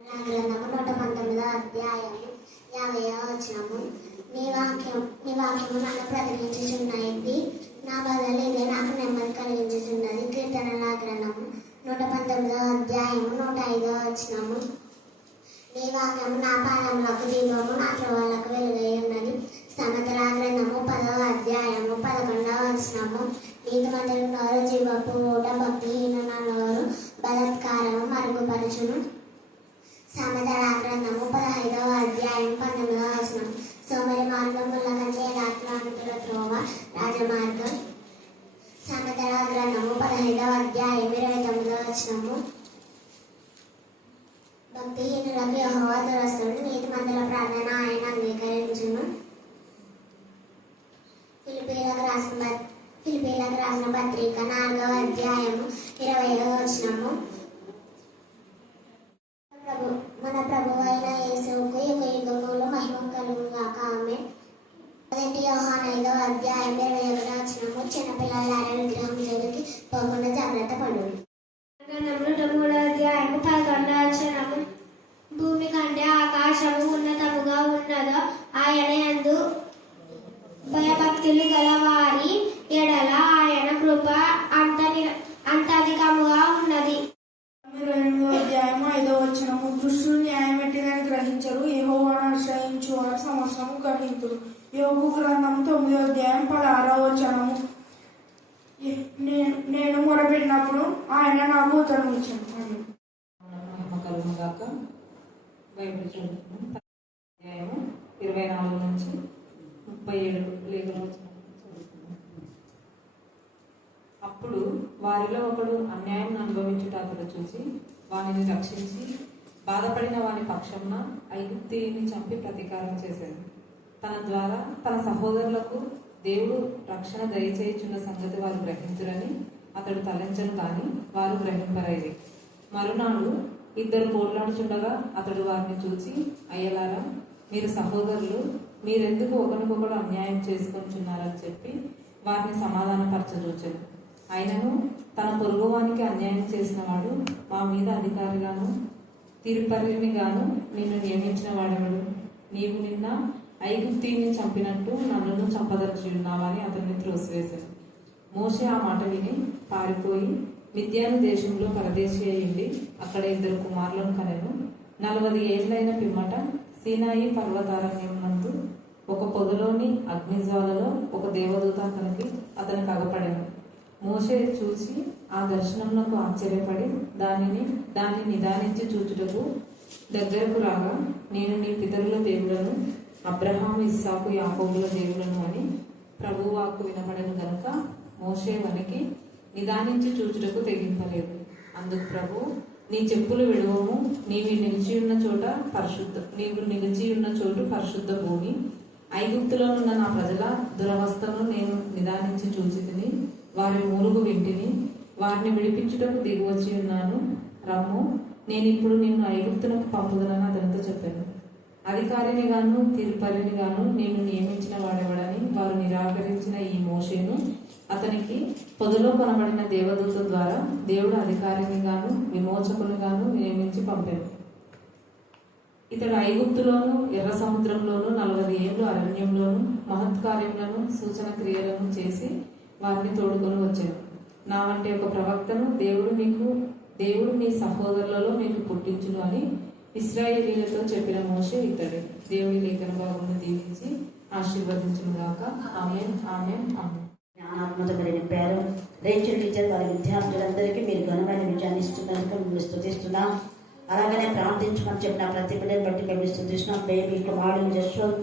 గ్రంథము 119వ అధ్యాయము 50వ వచనము. నీ వాక్యము నన్ను ప్రకటించుచున్నది, నా బదులు ఇదే నాకు నెమ్మది కలిగించుచున్నది. కీర్తనల గ్రంథము 119వ అధ్యాయము 105వ వచనము. నీ వాక్యము నా పాదములకు దీపము, నా త్రోవలకు వెలుగై ఉన్నది. సామెతల గ్రంథము 10వ అధ్యాయము 11వ వచనము. నీతిమంతుల నోరు జీవపు ఊట, భక్తిహీనుల నోరు బలాత్కారము మరుగుపరచును. సామెతల గ్రంథము 15వ అధ్యాయం 19వ వచనం. సోమరి మార్గముల కంటే యథార్థవంతుల త్రోవ రాజమార్గం. సామెతల గ్రంథము 15వ అధ్యాయం 29వ వచనము. భక్తిహీనులకు యెహోవా దూరస్తుడు, నీతిమంతుల ప్రార్థన ఆయన అంగీకరించును. ఫిలిప్పీలకు రాసిన పత్రిక 4వ అధ్యాయము 20వ వచనము. మన ప్రభువు అయిన యేసుకు యుగ యుగములు మహిమ కలుగుగాక. ఆమేన్. 1 యోహాను 5వ అధ్యాయం 21వ వచనము. చిన్నపిల్లలారా, విగ్రహం జోలికి పోకుండా జాగ్రత్త పడు. 3వ అధ్యాయం 11వ వచనము. భూమి కంటే ఆకాశము ఉన్నతముగా ఉన్నదో ఆయన యందు భయభక్తులు గల వారి ఎడల ఆయన కృప అంతధికముగా ఉన్నది. 28వ అధ్యాయము 5వ వచనము. దుష్టులు న్యాయం ఎట్టిదని గ్రహించరు, యెహోవాను ఆశ్రయించు వారు సమస్తము గ్రహింతురు. యోబు గ్రంథం 9వ అధ్యాయం 16వ వచనము. నేను మొరపెట్టినప్పుడు ఆయన నాకు ఉత్తరం ఇచ్చాను. బైబిల్ చదువుతున్నాం. అధ్యాయము 24 నుంచి 37 లేఖలు చదువుతున్నాం. అప్పుడు వారిలో ఒకడు అన్యాయం అనుభవించుట అతడు చూసి వానిని రక్షించి బాధపడిన వాని పక్షమున ఐగుప్తీయుని చంపి ప్రతీకారం చేశాడు. తన ద్వారా తన సహోదరులకు దేవుడు రక్షణ దయచేయుచున్న సంగతి వారు గ్రహించురని అతడు తలంచను, కానీ వారు గ్రహింపరైది. మరునాడు 2 పోట్లాడుచుండగా అతడు వారిని చూచి, అయ్యలారా, మీరు సహోదరులు, మీరెందుకు ఒకరికొకరు అన్యాయం చేసుకొంచున్నారని చెప్పి వారిని సమాధానపరచజూచెను. అయినను తన పొరుగువానికి అన్యాయం చేసిన వాడు మా మీద అధికారిగాను తీర్పరినిగాను నిన్ను నియమించిన వాడెవడు? నీవు నిన్న ఐగుప్తీయుని చంపినట్టు నన్ను చంపదలిచి ఉన్నావని అతన్ని త్రోసివేశాను. మోషే ఆ మాట విని పారిపోయి మిద్యాను దేశంలో పరదేశీ అయ్యింది. అక్కడ 2 కుమారులను కనెను. 40 ఏళ్లైన పిమ్మట సీనాయి పర్వతారణ్యమునందు ఒక పొదలోని అగ్నిజ్వాలలో ఒక దేవదూత అతనికి అగపడెను. మోషే చూసి ఆ దర్శనమునకు ఆశ్చర్యపడి దాన్ని నిదానించి చూచుటకు దగ్గరకు రాగా, నేను నీ పితరుల దేవులను, అబ్రహాము, ఇస్సాకు, యాకోబుల దేవులను అని ప్రభువు వాక్కు వినపడను గనుక మోషే వనికి నిదానించి చూచుటకు తెగింపలేదు. అందుకు ప్రభు, నీ చెప్పులు విడువము, నీవు నిలిచి ఉన్న చోటు పరిశుద్ధ భూమి. ఐగుప్తులో ఉన్న నా ప్రజల దురవస్థను నేను నిదానించి చూచి తిని వారి మూలుగు వింటిని, వారిని విడిపించుటకు దిగివచ్చి ఉన్నాను. రమ్ము, నేను ఇప్పుడు నిన్ను ఐగుప్తులకు పంపుదనని అతనితో చెప్పాను. అధికారిని గాను తీర్పరిని గాను నేను నియమించిన వాడెవడని వారు నిరాకరించిన ఈ మోషేను అతనికి పొదలో కొనబడిన దేవదూత ద్వారా దేవుడు అధికారిని గాను విమోచకుని గాను నియమించి పంపాడు. ఇతడు ఐగుప్తులోను ఎర్ర సముద్రంలోను 40 ఏళ్ళు అరణ్యంలోను మహత్కార్యములను సూచన క్రియలను చేసి వారిని తోడుకొని వచ్చాడు. నా వంటి ఒక ప్రవక్తను దేవుడు మీ సహోదరులలో మీకు పుట్టించును అని ఇశ్రాయేలీలతో చెప్పిన మోషే ఇతడే. దేవుడి లేఖన భాగమును దీవించి ఆశీర్వదించును గాక. ఆమేన్, ఆమేన్, ఆమేన్. జ్ఞానాత్మకమైన పేరు రేచల్ టీచర్ వారి విద్యార్థులందరికీ మీరు ఘనమైన విజయాన్ని ఇస్తున్నందుకు మేము స్తుతిస్తున్నాం. అలాగనే ప్రార్థించమని చెప్పిన ప్రతి బిడ్డని బట్టి మేము స్తుతిస్తున్నాం. బేబీ కుమారుడు జశ్వంత్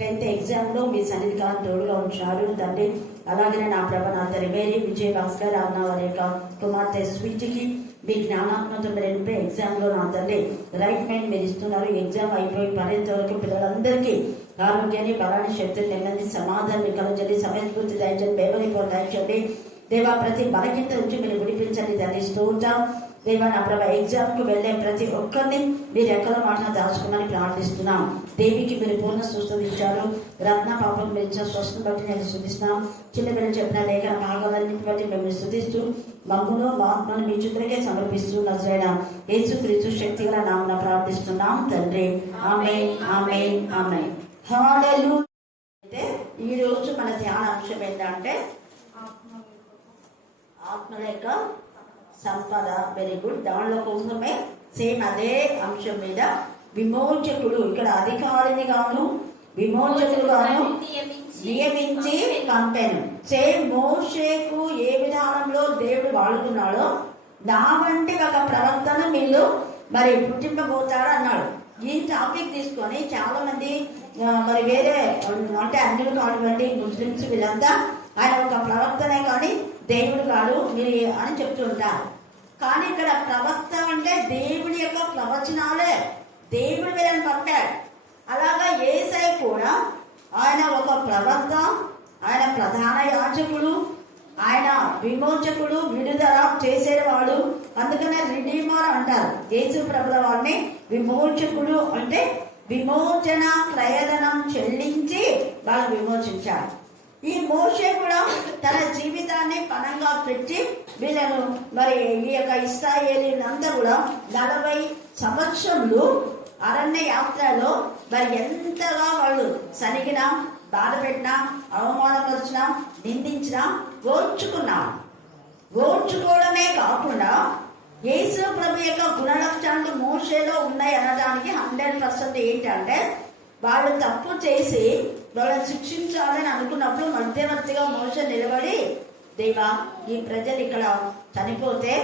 10th ఎగ్జామ్లో మీ సన్నిధి కాలం తోడుగా ఉంచారు తండ్రి. అలాగనే నా ప్రభ నా రివేరి విజయ్ భాస్కర్ అన్న వారి యొక్క కుమార్తె స్విచ్కి మీ జ్ఞానాత్మకమైన ఎగ్జామ్లో నా తల్లి రైట్ మైండ్ మీరు ఇస్తున్నారు. ఎగ్జామ్ అయిపోయి పరేంత వరకు పిల్లలందరికీ ఆరోగ్యాన్ని, బలాన్ని, శక్తిని, నెమ్మది, సమాధానం కలగండి, సమయస్ఫూర్తి దయచండి, బేబలిపోటు దయచండి. దేవా, ప్రతి బలహీనత నుంచి మీరు విడిపించండి. ధరిస్తూ ఉంటాం. దేవా, నా ప్రభా ఎగ్జామ్కు వెళ్ళే ప్రతి ఒక్కరిని మీరు ఎక్కడ మాట దాచుకోమని ప్రార్థిస్తున్నాం. దేవికి మీరు పూర్ణ స్వస్థత ఇచ్చారు. రత్న పాపం మీరు ఇచ్చిన స్వస్థను బట్టి నేను స్తుతిస్తున్నాం. చిన్న బిడ్డలు చెప్పిన లేఖన భాగాలన్నింటి బట్టి మేము స్తుతిస్తూ మమ్మును మా ఆత్మను మీ చుట్టూకే సమర్పిస్తూ నజరైన యేసుక్రీస్తు శక్తిగల నామమున ప్రార్థిస్తున్నాం తండ్రి. ఆమేన్, ఆమేన్, ఆమేన్. హల్లెలూయా. అయితే ఈ రోజు మన ధ్యాన అంశం ఏంటంటే ఆత్మల యొక్క సంపద. Very good. దానిలో కోసమే సేమ్ అదే అంశం మీద విమోచకుడు, ఇక్కడ అధికారిని గాను విమోచకుడు గాను నియమించి పంపాను. సేమ్ మోషేకు ఏ విధానంలో దేవుడు వాడుతున్నాడో నా వంటి ఒక ప్రవర్తన మీరు మరి పుట్టింపబోతాడు అన్నాడు. ఈ టాపిక్ తీసుకొని చాలా మంది మరి వేరే అంటే అన్యులు కానివ్వండి, ముస్లిమ్స్, వీళ్ళంతా ఆయన ఒక ప్రవక్తనే కానీ దేవుడు కాదు మీరు అని చెప్తుంటారు. కానీ ఇక్కడ ప్రవక్త అంటే దేవుడి యొక్క ప్రవచనాలే దేవుడు వీళ్ళని పంపాడు. అలాగా యేసయ్య కూడా ఆయన ఒక ప్రవక్త, ఆయన ప్రధాన యాజకుడు, ఆయన విమోచకుడు, విడుదల చేసేవాడు. అందుకనే రిడీమర్ అంటారు. యేసు ప్రభుల వారిని విమోచకుడు అంటే విమోచన క్రయధనం చెల్లించి వాళ్ళు విమోచించారు. ఈ మోషే కూడా తన జీవితాన్ని పణంగా పెట్టి వీళ్ళను మరి ఈ యొక్క ఇశ్రాయేలీలంతా కూడా 40 సంవత్సరములు అరణ్య యాత్రలో మరి ఎంతగా వాళ్ళు సనిగినా, బాధ పెట్టినా, అవమానపరిచినా, నిందించినా ఓర్చుకోవడమే కాకుండా యేసు ప్రభు యొక్క గుణలక్షణాలు మోషేలో ఉన్నాయి అనడానికి 100% ఏంటంటే వాళ్ళు తప్పు చేసి వాళ్ళని శిక్షించాలని అనుకున్నప్పుడు మధ్యవర్తిగా మోషే నిలబడి, దేవా ఈ ప్రజలు ఇక్కడ చనిపోతే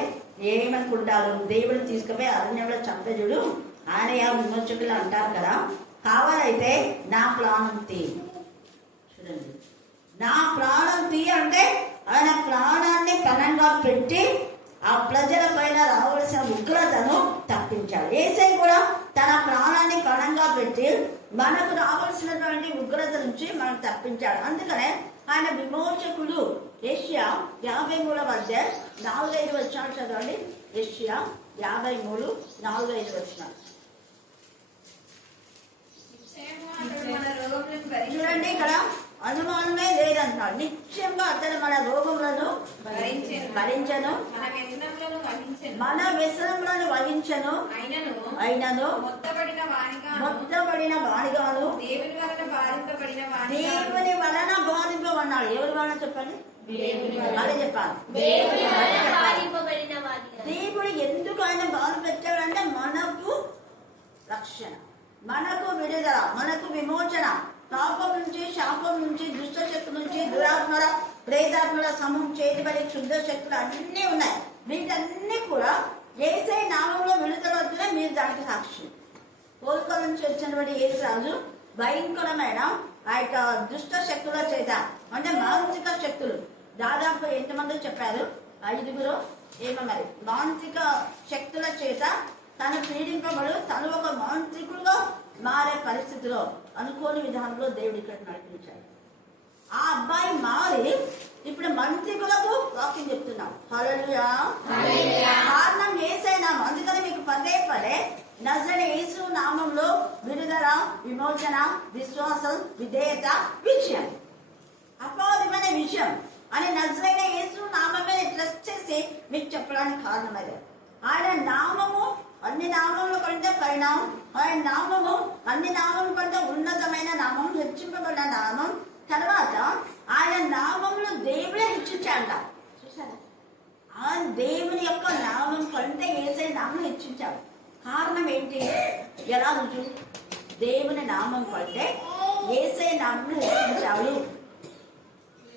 ఏమనుకుంటారు, దేవుడు తీసుకుపోయి అరణ్యంలో చంపజుడు ఆయన విమోచకులు అంటారు కదా, కావాలైతే నా ప్రాణం తీ. చూడండి, నా ప్రాణం తీ అంటే ఆయన ప్రాణాన్ని పణంగా పెట్టి ఆ ప్రజల పైన రావాల్సిన ఉగ్రతను తప్పించాడు. యేసయ్య కూడా తన ప్రాణాన్ని పణంగా పెట్టి మనకు రావాల్సినటువంటి ఉగ్రత నుంచి మనం తప్పించాడు. అందుకనే ఆయన విమోచకుడు. యెషయా 53 4-5 వచనాలు చదవండి. యెషయా 53:4-5 వచనాలు చూడండి. ఇక్కడ అనుమానమే లేదంటాడు. నిశ్చయంగా అతను మన రోగములను భరించను, మన వ్యసనములను వహించను, అయినను మొత్తబడిన వాడిగాను దేవుని వలన బాధింపబడినాడు. ఎవరి వలన చెప్పండి? అదే చెప్పాలి. దేవుడు ఎందుకు ఆయన బాధ పెట్టాడంటే మనకు రక్షణ, మనకు విడుదల, మనకు విమోచన, పాపం నుంచి, శాపం నుంచి, దుష్ట శక్తుల నుంచి, దురాత్మల, ప్రేతాత్మల సమూహం, చేతిబడి క్షుద్ర శక్తులు అన్నీ ఉన్నాయి. వీటన్నీ కూడా యేసయ్య నామంలో విడుదలవుతున్నా మీరు దానికి సాక్షి. కోల్కల నుంచి వచ్చినటువంటి యేసురాజు భయంకరమైన ఆ యొక్క దుష్ట శక్తుల చేత అంటే మానసిక శక్తులు దాదాపు ఎంతమంది చెప్పారు? 5 ఏమో మరి మానసిక శక్తుల చేత తను పీడింపబడు, తను ఒక మానసికుడుగా మారే పరిస్థితిలో అనుకోని విధానంలో దేవుడు ఇక్కడ నడిపించాడు. ఆ అబ్బాయి మారి ఇప్పుడు మానసికులకు వాక్యం చెప్తున్నాం. హల్లెలూయా. కారణం యేసయ్య నామం. అందుకని మీకు పదే నజరేయుడైన యేసు నామంలో విడుదల, విమోచన, విశ్వాసం, విధేయత, విజయం, అపారమైన విషయం అని నజరేయుడైన యేసు నామమే ట్రస్ట్ చేసి మీకు చెప్పడానికి కారణమయ్యారు. ఆయన నామము అన్ని నామముల కంటే పైన, ఆయన నామము అన్ని నామం కంటే ఉన్నతమైన నామం, హెచ్చింపబడిన నామం. తర్వాత ఆయన నామంలో దేవుడే హెచ్చించాడ. చూసారా? ఆ దేవుని యొక్క నామం కంటే యేసయ్య నామం హెచ్చించాడు. కారణం ఏంటి? ఎలా రుజువు? దేవుని నామం కంటే యేసయ్య నామం హెచ్చించాడు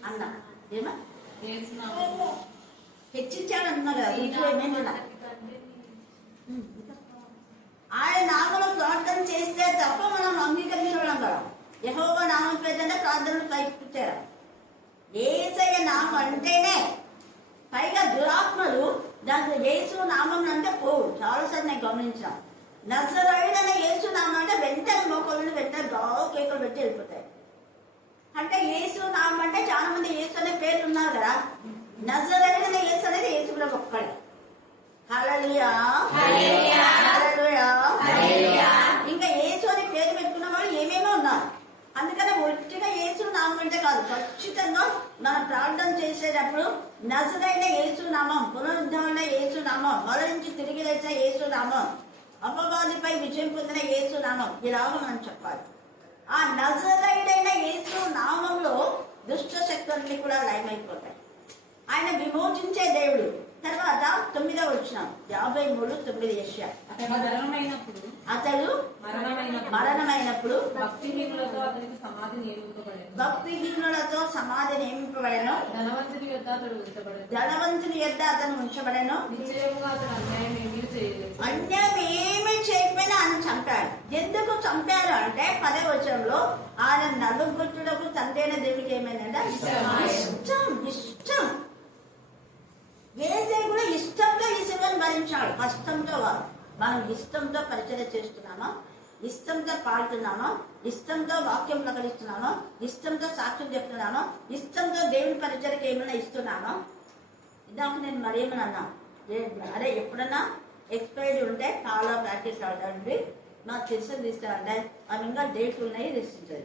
అన్నా. ఏమా హెచ్చించాడు అన్నా కదా, రుజువు ఏమైనా? ఆయన నామంలో ప్రార్థన చేస్తే తప్ప మనం అంగీకరించడం కదా. యెహోవా నామం పేదంటే ప్రార్థనలు పైపుచ్చారు. యేసయ్య నామం అంటేనే పైగా దురాత్మలు దాంట్లో యేసు నామం అంటే పోవు. చాలాసార్లు నేను గమనించాను. నజరేయుడైన యేసు నామం అంటే వెంటనే మోకాళ్ళు వెంటనే గావు కేకలు పెట్టి వెళ్ళిపోతాయి. అంటే యేసు నామం అంటే చాలా మంది యేసు అనే పేర్లు ఉన్నారు కదా. నజరేయుడైన యేసు అనేది యేసు కూడా ఒక్కడే. హల్లెలూయా. ఇంకా యేసు అనే పేరు పెట్టుకున్న వాళ్ళు ఏమేమో ఉన్నారు. అందుకని ఒట్టిగా యేసు నామం అంటే కాదు, ఖచ్చితంగా మనం ప్రార్థన చేసేటప్పుడు నజరైన యేసు నామం, పునరుద్ధరణ యేసు నామం, మొల నుంచి తిరిగి లేచిన యేసు నామం, అపవాదిపై విజయం పొందిన యేసు నామం, ఇలాగ మనం చెప్పాలి. ఆ నజరైన యేసు నామంలో దుష్ట శక్తులన్నీ కూడా లయమైపోతాయి. ఆయన విమోచించే దేవుడు. తర్వాత 9వ వచనం 53:9 యెషయా. అతడు మరణమైనప్పుడు భక్తిహీనులతో అతనికి సమాధి నియమింపబడెను. భక్తిహీనులతో సమాధి నియమింపబడెను. ధనవంతుని యొద్ద అతడు ఉంచబడెను. ధనవంతుని యొద్ద అతను ఉంచబడెను. నిశ్చయముగా అతడు అన్యాయం ఏమీ చేయలేదు. అన్యాయం ఏమీ చేయకపోయినా ఆయన చంపాడు. ఎందుకు చంపారు అంటే 10వ వచనంలో ఆయన నలుగుట్టులకు తండ్రి అయిన దేవుడికి ఏమైందంటే ఇష్టం. వేసే కూడా ఇష్టంతో ఈ శివను భరించాడు. కష్టంతో మనం ఇష్టంతో పరిచయం చేస్తున్నామా, ఇష్టంతో పాడుతున్నామా, ఇష్టంతో వాక్యం ప్రకటిస్తున్నామా, ఇష్టంతో సాక్ష్యం చెప్తున్నామా, ఇష్టంతో దేవుని పరిచయకి ఏమైనా ఇస్తున్నామా? ఇందాక నేను మరేమన్నా అరే ఎప్పుడన్నా ఎక్స్పైరీ ఉంటే చాలా ప్రాక్టీస్ ఆడండి, నాకు తెలిసిన తీసుకురండి, అవి ఇంకా డేట్లు ఉన్నాయి తెచ్చింది.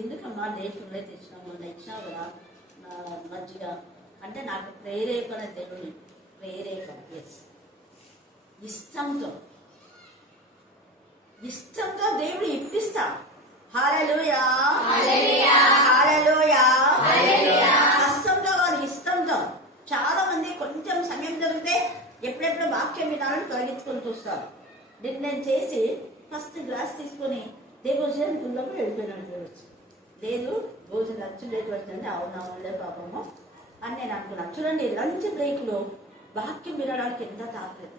ఎందుకమ్మా డేట్లు ఉన్నాయి తెచ్చినాము, ఇచ్చినావు కదా మజ్జిగ అంటే నాకు ప్రేరేపణ దేవుని ప్రేరేపణ. ఎస్, ఇష్టంతో దేవుడు ఇప్పిస్తాం. హల్లెలూయా, హల్లెలూయా. కష్టంతో కాదు, ఇష్టంతో. చాలా మంది కొంచెం సమయం దొరికితే ఎప్పుడెప్పుడు వాక్యం వినాలని తొలగించుకొని చూస్తారు. నేను చేసి ఫస్ట్ గ్లాస్ తీసుకొని దేవోజనం గుళ్ళకు వెళ్ళిపోయినాడు. చూడవచ్చు లేదు భోజనం లంచ్ బ్రేక్ వచ్చిందంటే అవునవునులే పాపము అని నేను అనుకున్నాను. చూడండి, లంచ్ బ్రేక్లో వాక్యం వినడానికి ఎంత తాత్పర్యం.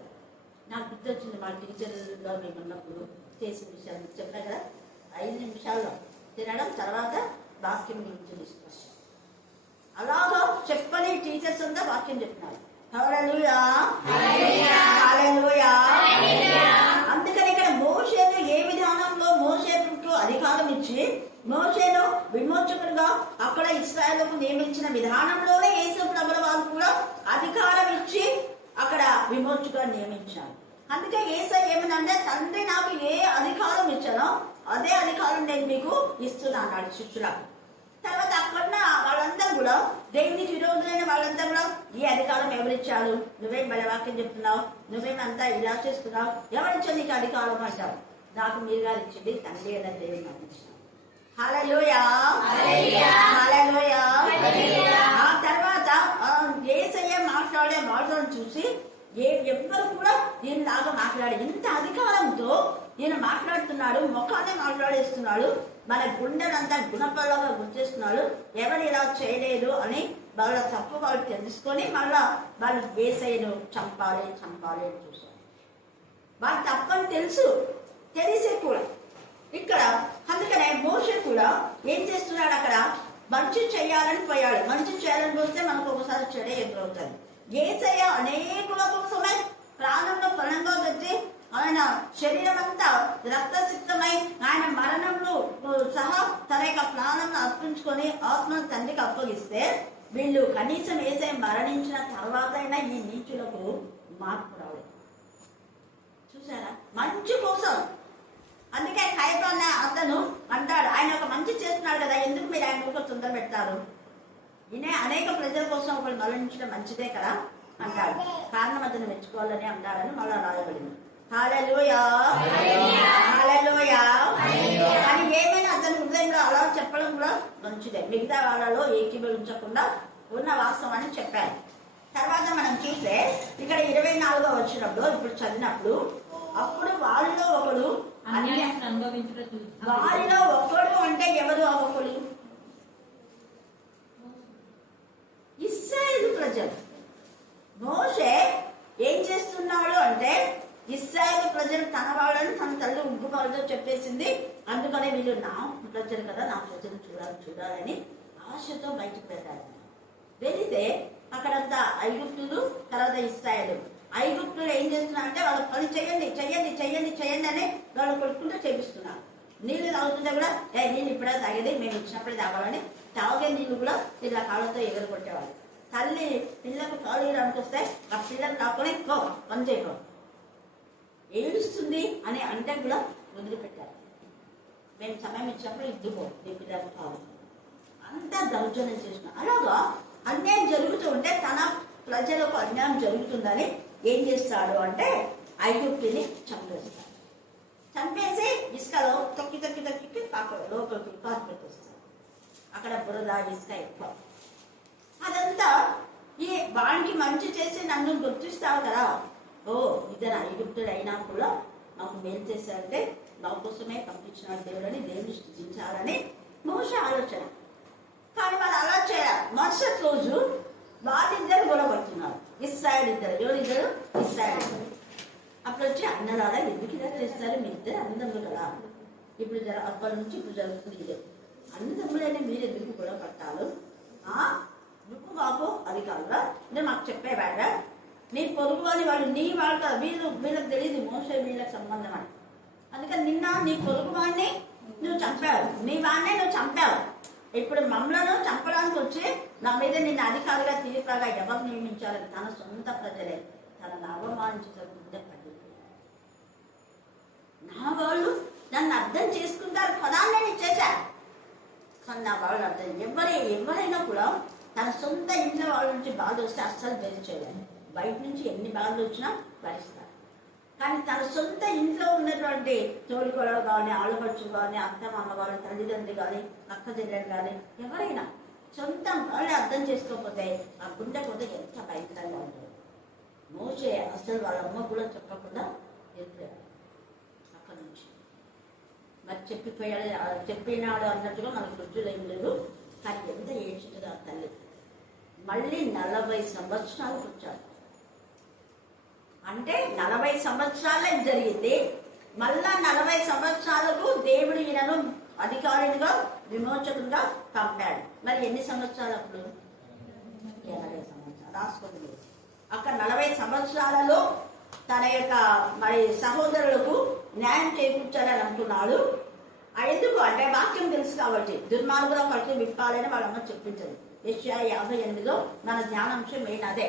నాకు గుర్తొచ్చింది మా టీచర్గా మేము ఉన్నప్పుడు చేసిన విషయాలు చెప్పా కదా. 5 నిమిషాల్లో తినడం, తర్వాత వాక్యం గురించి డిస్కస్. అలాగా చెప్పని టీచర్స్ అంతా వాక్యం చెప్తున్నారు. హల్లెలూయా, హల్లెలూయా. అందుకని ఇక్కడ మోషేను ఏ విధానంలో మోషేకు అధికారం ఇచ్చి మోషేను విమోచకుడుగా అక్కడ ఇశ్రాయేలుకు నియమించిన విధానంలోనే యేసు ప్రభుల వారు కూడా అధికారం ఇచ్చి అక్కడ విమోచకుడుగా నియమించారు. అందుకే యేసయ్య ఏమనంటే తండ్రి నాకు ఏ అధికారం ఇచ్చానో అదే అధికారం నేను మీకు ఇస్తున్నాను అన్నాడు శిష్యులకు. తర్వాత అక్కడ వాళ్ళందరూ కూడా దేవునికి విరోధులైన వాళ్ళంతా కూడా ఈ అధికారం ఎవరిచ్చారు, నువ్వేం బలవాక్యం చెప్తున్నావు, నువ్వేమంతా ఇలా చేస్తున్నావు, ఎవరిచ్చా నీకు అధికారం అంటావు. నాకు మీరు గారు ఇచ్చింది తండ్రి అయిన దేవుని నాకు ఇచ్చాను. హల్లెలూయా, హల్లెలూయా. ఆ తర్వాత యేసయ్య మాట్లాడే మాటలను చూసి ఎవ్వరు కూడా ఈయనలాగా మాట్లాడే ఇంత అధికారంతో ఈయన మాట్లాడుతున్నాడు, ముఖాన్ని మాట్లాడేస్తున్నాడు, మన గుండెనంతా గుణపల్లాగా గుర్తిస్తున్నాడు. ఎవరు ఇలా చేయలేదు అని వాళ్ళ తప్పు వాళ్ళు తెలుసుకొని మళ్ళా వాళ్ళు యేసయ్యను చంపాలి అని చూశారు. వాళ్ళు తప్పని తెలిసే కూడా ఇక్కడ. అందుకనే మోషే కూడా ఏం చేస్తున్నాడు, అక్కడ మంచి చేయాలని పోయాడు. మంచి చేయాలని పోతే మనకు ఒకసారి చెడే ఎదురవుతుంది. యేసయ్య అనేకుల కోసమే ప్రాణంలో పణంగా పెట్టి ఆయన శరీరం అంతా రక్తసిక్తమై ఆయన మరణంలో సహా తన యొక్క ప్రాణంను అర్పించుకొని ఆత్మను తండ్రికి అప్పగిస్తే వీళ్ళు కనీసం యేసయ్య మరణించిన తర్వాత అయినా ఈ నీచులకు మార్పు రాలేదు. చూసారా, మంచి కోసం. అందుకే ఖైఫా అనే అతను అంటాడు, ఆయన ఒక మంచి చేస్తున్నాడు కదా, ఎందుకు మీరు ఆయన ఒక తొందర పెడతారు, ఈయన అనేక ప్రజల కోసం ఒకరు మరణించడం మంచిదే కదా అంటాడు. కారణం అతను మెచ్చుకోవాలని అంటాడని మళ్ళా రాయబడింది. హల్లెలూయా, హల్లెలూయా. కానీ ఏమైనా అతని హృదయంలో అలా చెప్పడం కూడా మంచిదే. మిగతా వాళ్ళలో ఏకీభవించకుండా ఉన్న వాస్తవాన్ని చెప్పారు. తర్వాత మనం చూస్తే ఇక్కడ 24వ వచనంలో ఇప్పుడు చదివినప్పుడు, అప్పుడు వారిలో ఒకడు వారిలో ఒకడు అంటే ఎవరు ఆ ఒకడు? ఇశ్రాయేలు ప్రజలు. మోషే ఏం చేస్తున్నాడు అంటే ఇశ్రాయేలు ప్రజలు తన వాళ్ళని తన తల్లి ఉగ్గుపాలతో చెప్పేసింది. అందుకనే వీళ్ళు నా ప్రజలు కదా, నా ప్రజలు చూడాలని ఆశతో బయటకు వెళ్ళారు. వెళితే అక్కడంతా ఐగుప్తులు, తర్వాత ఇశ్రాయేలు. ఐగుప్తులు ఏం చేస్తున్నారంటే వాళ్ళ పని చెయ్యండి అని వాళ్ళు కొడుకుంటూ చేపిస్తున్నారు. నీళ్లు తాగుతుంటే కూడా నీళ్ళు ఇప్పుడే తాగేది, మేము ఇచ్చినప్పుడే తాగాలని తాగే నీళ్లు కూడా ఇలా కాళ్ళతో ఎగరు కొట్టేవాళ్ళు. తల్లి పిల్లకు కాలు ఇవ్వడానికి వస్తే ఆ పిల్లలు కాకుండా పని చేయకూడదు, ఏడుస్తుంది అని అంటే కూడా వదిలిపెట్టారు. మేము సమయం ఇచ్చినప్పుడు ఇద్దుకో నీ పిల్లలు కాదు, అంతా దౌర్జన్యం చేసిన. అలాగా అన్యాయం జరుగుతూ ఉంటే తన ప్రజలకు అన్యాయం జరుగుతుందని ఏం చేస్తాడు అంటే ఐగుప్తుని చంపేస్తాడు. చంపేసి ఇసుకలో తొక్కి తొక్కి తొక్కి లోపలికి పాతి పెట్టేస్తాడు. అక్కడ బురద ఇసుక ఎక్కువ. అదంతా ఈ వాడికి మంచి చేసి నన్ను గుర్తిస్తావు కదా, ఓ ఇతను ఐగుప్తుడు అయినా కూడా నాకు మేలు చేశాడంటే నా కోసమే పంపించినాడు దేవుడని దేవుని స్తుతించాలని మోషే ఆలోచన. కానీ వాళ్ళు అలా చేయాలి. మరుసటి రోజు వాళ్ళిద్దరు గొడవ పడుతున్నారు. ఇస్రాయేల్ ఇద్దరు, ఎవరిద్దరు? ఇస్రాయేల్ ఇద్దరు. అప్పుడు వచ్చి అన్నలాగా ఎందుకు ఇలా చేస్తారు, మీ ఇద్దరు అన్నదమ్ములు కదా, ఇప్పుడు అప్పటి నుంచి ఇప్పుడు జరుగుతుంది ఇదే. అన్నదమ్ములైనా మీరు ఎందుకు గొడవ పట్టాలు? నువ్వు మాకు అది కాదురా, అంటే మాకు చెప్పేవాడా, నీ పొరుగు అని వాళ్ళు నీ వాళ్ళు కదా, వీళ్ళకి తెలియదు మోసే వీళ్ళకి సంబంధం అని. అందుకని నిన్న నీ పొరుగు వాడిని నువ్వు చంపావు, నీ వాడినే నువ్వు చంపావు. ఇప్పుడు మమ్మలను చంపడానికి వచ్చి నా మీద నిన్న అధికారిగా తీర్పుగా ఎవరు నియమించాలని తన సొంత ప్రజలే తనను అవమానించకుండా పడి, నా వాళ్ళు నన్ను అర్థం చేసుకుంటారు పదాన్ని నేను చేశాను. కానీ నా వాళ్ళు అర్థం ఎవరైనా కూడా తన సొంత ఇంట్లో వాళ్ళ నుంచి బాధ వస్తే అస్సలు బెదిరి చేయలేదు. బయట నుంచి ఎన్ని బాధలు వచ్చినా భరిస్తారు. కానీ తన సొంత ఇంట్లో ఉన్నటువంటి తోడికోడలు కానీ, ఆడపడుచు కానీ, అత్త మామ కానీ, తల్లిదండ్రులు కానీ, అక్క చెల్లెలు కానీ, ఎవరైనా సొంత వాళ్ళే అర్థం చేసుకోకపోతే ఆ గుండె కొద్ది ఎంత భయంకరంగా ఉంటుంది. మోసే అసలు వాళ్ళ అమ్మ కూడా చెప్పకుండా వెళ్ళిపోయాడు అక్కడి నుంచి. మరి చెప్పినాడు అన్నట్టుగా మనకు రుజువులు ఏం లేదు. కానీ ఎంత ఏడ్చుతుంది ఆ తల్లి. మళ్ళీ 40 సంవత్సరాలకు వచ్చాడు. అంటే 40 సంవత్సరాలే జరిగింది. మళ్ళా 40 సంవత్సరాలకు దేవుడు ఈయనను అధికారిగా విమోచకుడుగా పంపాడు. మరి ఎన్ని సంవత్సరాలు అప్పుడు? 80 సంవత్సరాలు రాసుకోండి. అక్కడ 40 సంవత్సరాలలో తన యొక్క మరి సహోదరులకు న్యాయం చేకూర్చాలని అంటున్నాడు. ఎందుకు అంటే వాక్యం తెలుసు కాబట్టి, దుర్మార్గుల కడుపు విప్పాలని వాళ్ళమ్మ చెప్పించదు. యెషయా 58లో మన ధ్యానాంశం మెయిన్ అదే.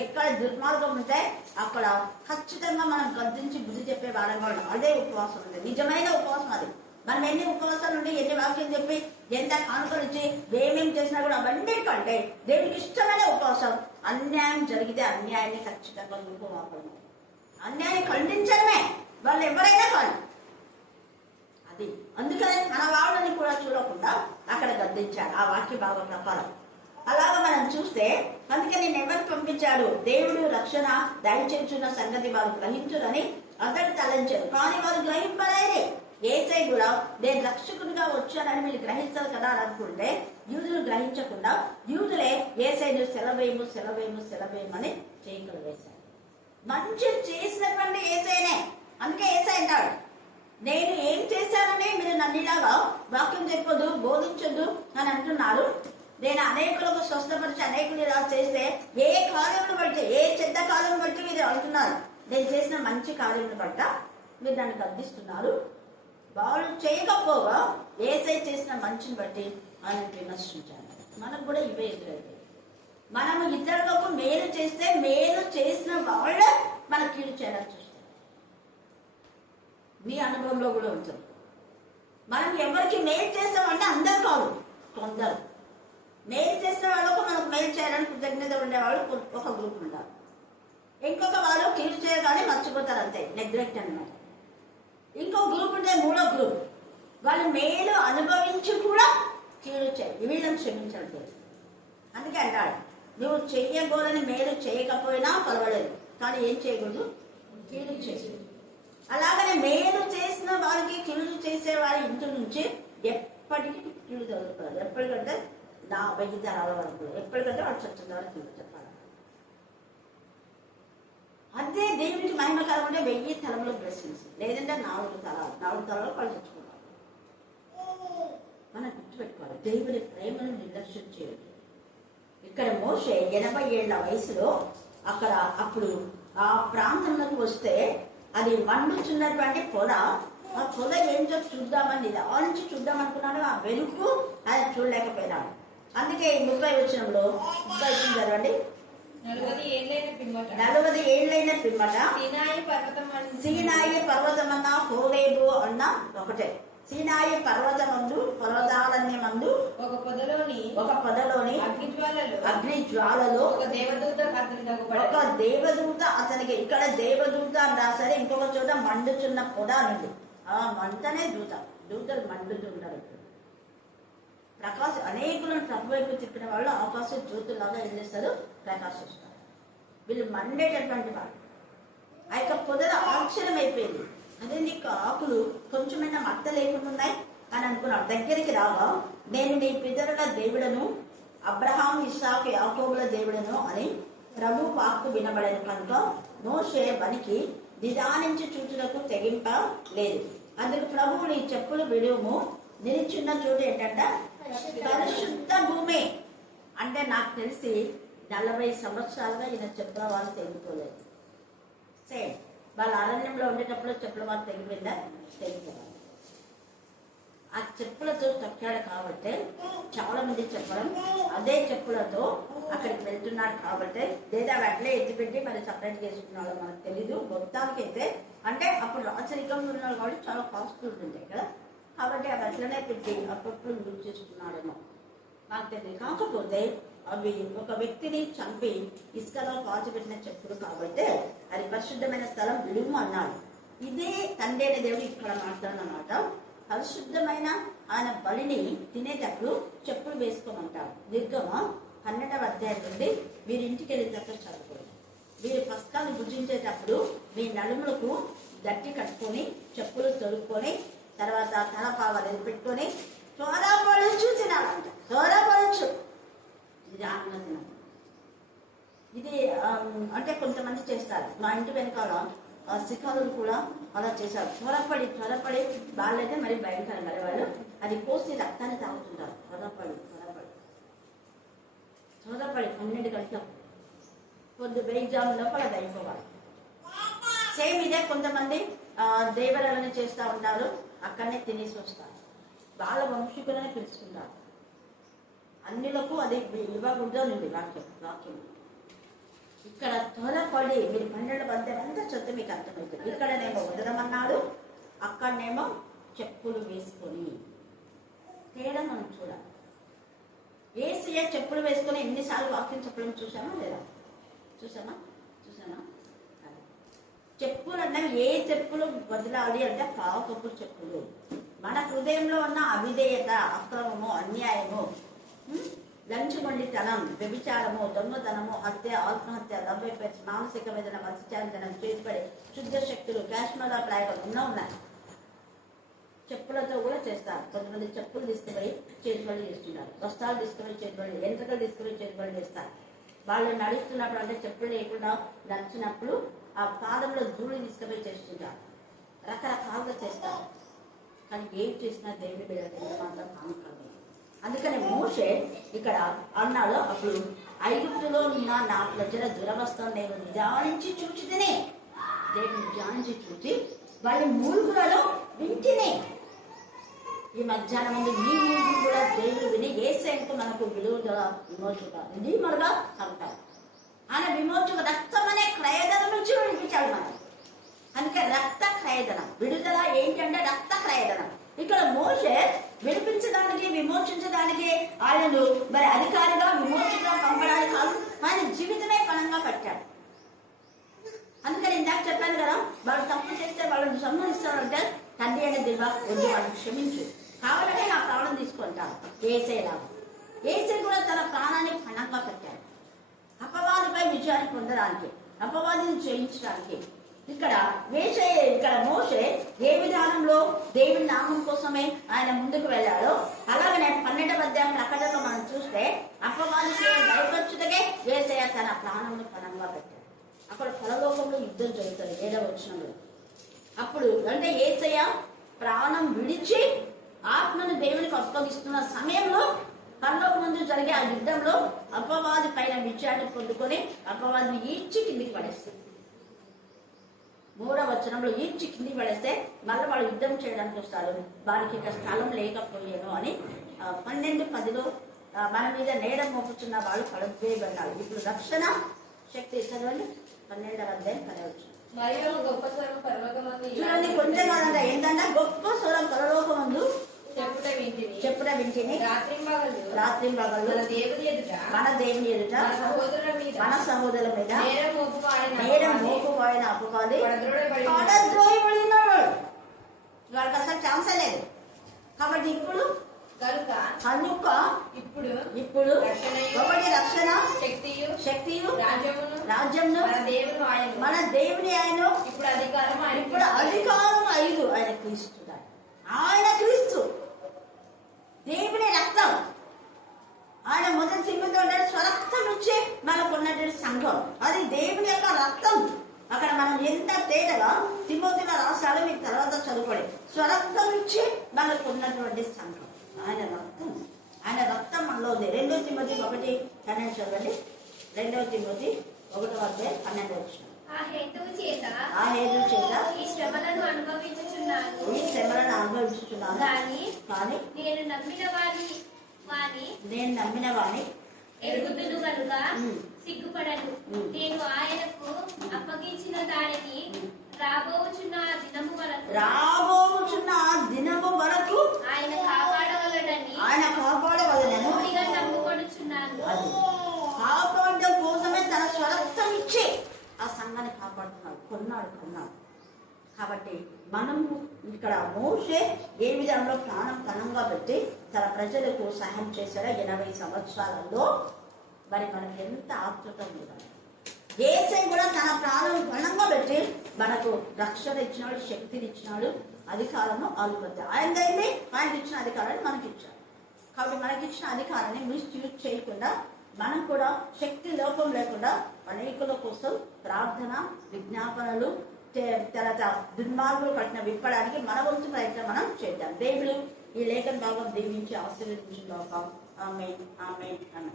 ఎక్కడ దుర్మార్గం ఉంటే అక్కడ ఖచ్చితంగా మనం గద్దించి బుద్ధి చెప్పే వాళ్ళని అదే ఉపవాసం ఉంది, నిజమైన ఉపవాసం అది. మనం ఎన్ని ఉపవాసాలు ఉండి ఎన్ని వాక్యం చెప్పి ఎంత కానుకరించి ఏమేం చేసినా కూడా అవన్నిటికంటే దేవుడికి ఇష్టమైన ఉపవాసం. అన్యాయం జరిగితే అన్యాయాన్ని ఖచ్చితంగా రూపమాపడం, అన్యాయాన్ని ఖండించడమే వాళ్ళు ఎవరైనా కానీ అది. అందుకనే మన వాళ్ళని కూడా చూడకుండా అక్కడ గద్దించాడు ఆ వాక్య భాగం ప్రకారం. అలాగా మనం చూస్తే అందుకే నేను ఎవరు పంపించాడు, దేవుడు రక్షణ దయచేస్తున్న సంగతి వారు గ్రహించురని అతడు తలంచారు. కానీ వారు గ్రహింపలేని యేసై కూడా నేను రక్షకునిగా వచ్చానని మీరు గ్రహించాలి కదా అని అనుకుంటే యూదులు గ్రహించకుండా యూదులే యేసైను సెలవేయమని చేయకలు వేశారు. మంచి చేసినటువంటి యేసైనే. అందుకే యేసై అంటాడు, నేను ఏం చేశానని మీరు నన్ను ఇలాగా వాక్యం చెప్పొద్దు, బోధించొద్దు అని అంటున్నారు. నేను అనేకులకు స్వస్థపరిచి అనేకులు ఇలా చేస్తే ఏ కార్యమును బట్టి, ఏ చెడ్డ కార్యం బట్టి మీరు అంటున్నారు, నేను చేసిన మంచి కార్యమును బట్ట మీరు నన్ను గద్దిస్తున్నారు. వాళ్ళు చేయకపోగా యేసై చేసిన మంచిని బట్టి ఆయన విమర్శించాను. మనకు కూడా ఇవే ఎదురైతాయి. మనము ఇతరులకు మేలు చేస్తే మేలు చేసిన వాళ్ళే మన కీడు చేయాలని చూస్తారు. మీ అనుభవంలో కూడా ఉంటుంది. మనం ఎవరికి మేలు చేస్తామంటే అందరు కాదు, కొందరు మేలు చేసిన వాళ్ళకు మనకు మేలు చేయాలని కృతజ్ఞత ఉండేవాళ్ళు ఒక గ్రూప్ ఉంటారు. ఇంకొక వాళ్ళు కీడు చేయగానే మర్చిపోతారు, అంతే, నెగ్లెక్ట్ అన్నమాట. ఇంకో గ్రూప్ ఉంటే మూడో గ్రూప్, వాళ్ళు మేలు అనుభవించి కూడా కీడు చేయాలి, వీళ్ళని క్షమించడం. అందుకే అంటాడు, నువ్వు చెయ్యకూడని మేలు చేయకపోయినా పర్వాలేదు, కానీ ఏం చేయకూడదు, కీడు చేయకూడదు. అలాగనే మేలు చేసిన వారికి కీడు చేసే వారి ఇంటి నుంచి ఎప్పటికీ కీడు చదువుకోవాలి. ఎప్పటికంటే 1000 తరాల వరకు, ఎప్పటికంటే వాడు చచ్చిన వరకు చెప్పాలి. అదే దేవునికి మహిమకరం అంటే 1000 తరంలో బ్లెస్సింగ్స్, లేదంటే 4 తరాలు వాళ్ళు తెచ్చుకుంటారు. మనం గుర్తుపెట్టుకోవాలి, దేవుని ప్రేమను నిర్లక్ష్యం చేయదు. ఇక్కడ మోషే 80 ఏళ్ల వయసులో అప్పుడు ఆ ప్రాంతంలోకి వస్తే అది మండుచున్నటువంటి పొద. ఆ పొద ఏంటో చూద్దామని నుంచి చూద్దామనుకున్నాడు. ఆ వెలుగు ఆయన చూడలేకపోయినాడు. అందుకే 30 వచనంలో 30 చదవండి. 40 ఏళ్లైన పిమ్మట సీనాయి పర్వతమన్నా హోరేబు అన్న ఒకటే. సీనాయి పర్వతాలన్నీ మందు ఒక పొదలోని అగ్ని జ్వాలలో ఒక దేవదూత ఒక దేవదూత అతనికి, ఇక్కడ దేవదూత అని రాశారు, ఇంకొక చోట మండుచున్న పొద నుండి. ఆ మంటనే దూతలు మండుతుంటారు. అనేకులను ప్రభు వైపు తిప్పిన వాళ్ళు ఆకాశ జ్యోతులాగా ఏం చేస్తారు, ప్రకాశిస్తారు. వీళ్ళు మండేటటువంటి వాళ్ళు. ఆ యొక్క పొదలో ఆశ్చర్యం అయిపోయింది. అదే నీకు ఆకులు కొంచెమైనా మట్ట లేకుండా ఉన్నాయి అని అనుకున్నాడు. దగ్గరికి రాగా, నేను నీ పితరుల దేవుడను, అబ్రహాం ఇస్సాకు యాకోబుల దేవుడను అని ప్రభు వాక్కు వినబడను కనుక మోషే వనికి నిదానించి చూచుటకు తెగింప లేదు. అందుకు ప్రభువు నీ చెప్పులు విడుము, నిలిచున్న చోటు ఏంటంటే పరిశుద్ధ భూమి. అంటే నాకు తెలిసి 40 సంవత్సరాలుగా ఈయన చెప్పుల వాళ్ళు తెగిపోలేదు. సేమ్ వాళ్ళ అరణ్యంలో ఉండేటప్పుడు చెప్పుల వాళ్ళు తెగిపోయిందా, తెగిపోవాలి. ఆ చెప్పులతో తొక్కాడు కాబట్టి చాలా మంది చెప్పడం, అదే చెప్పులతో అక్కడికి వెళ్తున్నాడు కాబట్టి, లేదా అట్లే ఎత్తిపెట్టి మరి సపరేట్ చేసుకున్నాడో మనకు తెలీదు. మొత్తానికి అయితే అంటే అప్పుడు రాచరికంలో ఉన్నాడు కాబట్టి చాలా కాస్ట్ ఉంటుంటాయి కదా, కాబట్టి అవి అట్లనే పెట్టి అప్పట్లో యూజ్ చేసుకున్నాడేమో నాకు తెలియదు. కాకపోతే అవి ఒక వ్యక్తిని చంపి ఇసుకలో కాల్చిపెట్టిన చెప్పులు కాబట్టి అది పరిశుద్ధమైన స్థలం విలువ అన్నాడు. ఇదే తండ్రి అనే దేవుడు ఇక్కడ మాట్లాడనమాట. పరిశుద్ధమైన ఆయన బలిని తినేటప్పుడు చెప్పులు వేసుకోమంటారు. నిర్గమ 12వ అధ్యాయం నుండి మీరు ఇంటికి వెళ్ళేటప్పుడు చదువుకోండి. మీరు పస్కాలు భుజించేటప్పుడు మీ నడుములకు గట్టి కట్టుకొని చెప్పులు తొడుక్కొని తర్వాత తలపావలు పెట్టుకొని చోరపడచ్చు తినాలంట. చోరపడచ్చు ఇది ఆనంద తినాలి. ఇది అంటే కొంతమంది చేస్తారు. మా ఇంటి వెనకాల శిఖరులు కూడా అలా చేశారు. త్వరపడి వాళ్ళైతే మరి భయంకరం మరి వాళ్ళు అది కోసి రక్తాన్ని తాగుతుంటారు. త్వరపడి 12 గంటలకు పొద్దు బెయిజాము లోపల అది అయిపోవాలి. సేమ్ ఇదే కొంతమంది దేవరాలని చేస్తూ ఉంటారు, అక్కడనే తినేసి వస్తారు. వాళ్ళ వంశీకులనే పిలుచుకుంటారు. అన్నిలకు అది ఇవ్వకూడదు వాక్యం. ఇక్కడ త్వరపడి మీరు 12 పద్యం అంతా చొత్త మీకు అర్థమవుతుంది. ఇక్కడనేమో వదలమన్నాడు, అక్కడనేమో చెప్పులు వేసుకొని. తేడా మనం చూడాలి. ఏసయ్య చెప్పులు వేసుకొని ఎన్నిసార్లు వాక్యం చెప్పడం చూసామా లేదా? చూసామా? చెప్పులు అన్నవి ఏ చెప్పులు వదలాలి అంటే పాపపు చెప్పులు. మన హృదయంలో ఉన్న అవిధేయత, అక్రమము, అన్యాయము, లంచగొండితనం, వ్యభిచారము, దొంగతనము, హత్య, ఆత్మహత్య, మానసిక వేదన, మత్స్యచారితనం, చేతిపడి శుద్ధ శక్తులు, కాశ్మీర ప్రాయలు ఉన్నాయి. చెప్పులతో కూడా చేస్తారు. కొంతమంది చెప్పులు తీసుకుపోయి చేతిపడి చేస్తున్నారు, వస్త్రాలు తీసుకుపోయి చేతిపడి, ఎంట్రకలు తీసుకుపోయి చేతిపడి చేస్తారు. వాళ్ళు నడుస్తున్నప్పుడు అంటే చెప్పులు లేకుండా నడిచినప్పుడు ఆ పాదంలో ధూళి తీసుకుపోయి చేస్తుంటారు. రకరకాలుగా చేస్తారు. కానీ ఏం చేసినా దేవుడి బిడ్డలు మాత్రం కాదు. అందుకని మోషే ఇక్కడ అన్నాడు, అప్పుడు ఐగుప్తులో ఉన్న నా ప్రజల దురవస్థను నేను నిదానించి చూచితేనే, దేవుని నిదానించి చూచి వాళ్ళ మూలుగులలో వింటినే. ఈ మధ్యాహ్నం ముందు నీ మూలుగులు కూడా దేవుడు విని యేసయ్యకు మనకు విలువ విమోచక నిమలుగా అంటారు. ఆయన విమోచక రక్తం అనే క్రయధనం నుంచి విడిపించాడు మనం. అందుకే రక్త క్రయధనం, విడుదల ఏంటంటే రక్త క్రయధనం. ఇక్కడ మోషే విడిపించడానికి, విమోచించడానికి ఆయనను మరి అధికారిగా విమోచనగా పంపడానికి కాదు, ఆయన జీవితమే పణంగా పెట్టాడు. అందుకని ఇందాక చెప్పాను కదా, వాళ్ళు తప్పు చేస్తే వాళ్ళని సంహరిస్తారంటే తండ్రి అనే దేవా వద్దు, వాళ్ళని క్షమించు, కావాలంటే నా ప్రాణం తీసుకుంటాను. ఏసైలాగా ఏసై కూడా తన ప్రాణాన్ని పణంగా పెట్టాడు అపవాదిపై విజయాన్ని పొందడానికి, అపవాదిని జయించడానికి. ఇక్కడ మోషే ఏ విధానంలో దేవుని నామం కోసమే ఆయన ముందుకు వెళ్ళాడో, అలాగనే 12వ అధ్యాయం ప్రకటనలో మనం చూస్తే అపవాదికి భయపరచుటకే యేసయ్య తన ప్రాణంను పణంగా పెట్టాడు. అక్కడ పరలోకంలో యుద్ధం జరుగుతుంది 7వ వచనంలో. అప్పుడు అంటే యేసయ్య ప్రాణం విడిచి ఆత్మను దేవునికి అప్పగిస్తున్న సమయంలో పరలోకం ముందు జరిగే ఆ యుద్ధంలో అపవాది పైన విజయాన్ని పొందుకొని అపవాదిని ఈడ్చి కిందికి పడేస్తుంది. 3వ వచనంలో ఈడ్చి కిందికి పడేస్తే మళ్ళీ వాళ్ళు యుద్ధం చేయడానికి వస్తారు. వారికి ఇక స్థలం లేకపోయాను అని 12:10లో మన మీద నేరం మోపుచున్న వాళ్ళు పడవేయబడ్డారు. ఇప్పుడు రక్షణ శక్తి చదవండి 12వ అధ్యాయం 10వ వచనం. మరియు ఒక గొప్ప స్వరం పరలోకమందు చూడండి కొంచెం కాదంట ఏంటంటే గొప్ప స్వరం పరలోకమందు చెప్పుట వింటిని రాత్రి పగలు మన దేవుని ఎదుట మన సహోదరుల మీద నేరం మోపువాయన అపవాది పడద్రోయబడినాడు. వాడికి అసలు ఛాన్సే లేదు. కాబట్టి ఇప్పుడు కనుక ఇప్పుడు ఒకటి రక్షణ శక్తియు రాజ్యమును మన దేవుని ఆయన ఇప్పుడు అధికారం 5 ఆయన క్రీస్తు. ఆయన క్రీస్తు దేవుని రక్తం. ఆయన మొదటి సింపుతో స్వరక్తం నుంచే మనకు ఉన్నటువంటి సంఘం. అది దేవుని యొక్క రక్తం. అక్కడ మనం ఎంత తేటగా తిమోతిలో రాశాడో మీకు తర్వాత చదువుకోండి. స్వరక్తం నుంచి మనకు ఉన్నటువంటి సంఘం ఆయన రక్తం. ఆయన రక్తం మనలో ఉంది. 2 తిమోతి 1:12 చదవండి. 2 తిమోతి 1:12 ఆ హేతువు చేత ఈ శ్రమలను అనుభవించుచున్నాను కానీ నేను నమ్మిన వాని ఎరుగుదును కనుక సిగ్గుపడను. నేను ఆయనకు అప్పగించిన దానిని రాబోచున్న ఆ దినము వరకు ఆయన కాపాడవలనని పూర్తిగా నమ్ముకొనుచున్నాను. కాపాడడం కోసమే తన స్వరక్తం ఇచ్చి ఆ సంఘాన్ని కాపాడుతున్నాడు. కొన్నాడు. కాబట్టి మనము ఇక్కడ మోషే ఏ విధంలో ప్రాణం కణంగా పెట్టి తన ప్రజలకు సహాయం చేశారో 80 సంవత్సరాలలో మరి మనకి ఎంత ఆతృత ఉండాలి. యేసే కూడా తన ప్రాణం కణంగా పెట్టి మనకు రక్షణ ఇచ్చినాడు, శక్తిని ఇచ్చినాడు, అధికారము ఆధిపత్య ఆయనదైతే ఆయనకి ఇచ్చిన అధికారాన్ని మనకి ఇచ్చాడు. కాబట్టి మనకి ఇచ్చిన అధికారాన్ని మిస్యూజ్ చేయకుండా మనం కూడా శక్తి లోపం లేకుండా అనేకుల కోసం ప్రార్థన విజ్ఞాపనలు తర్వాత దుర్మార్గులు పట్టిన విప్పడానికి మన వంతు ప్రయత్నం మనం చేద్దాం. దేవుడు ఈ లేఖన భాగం దీవించి ఆశీర్వదించిన ఆమేన్.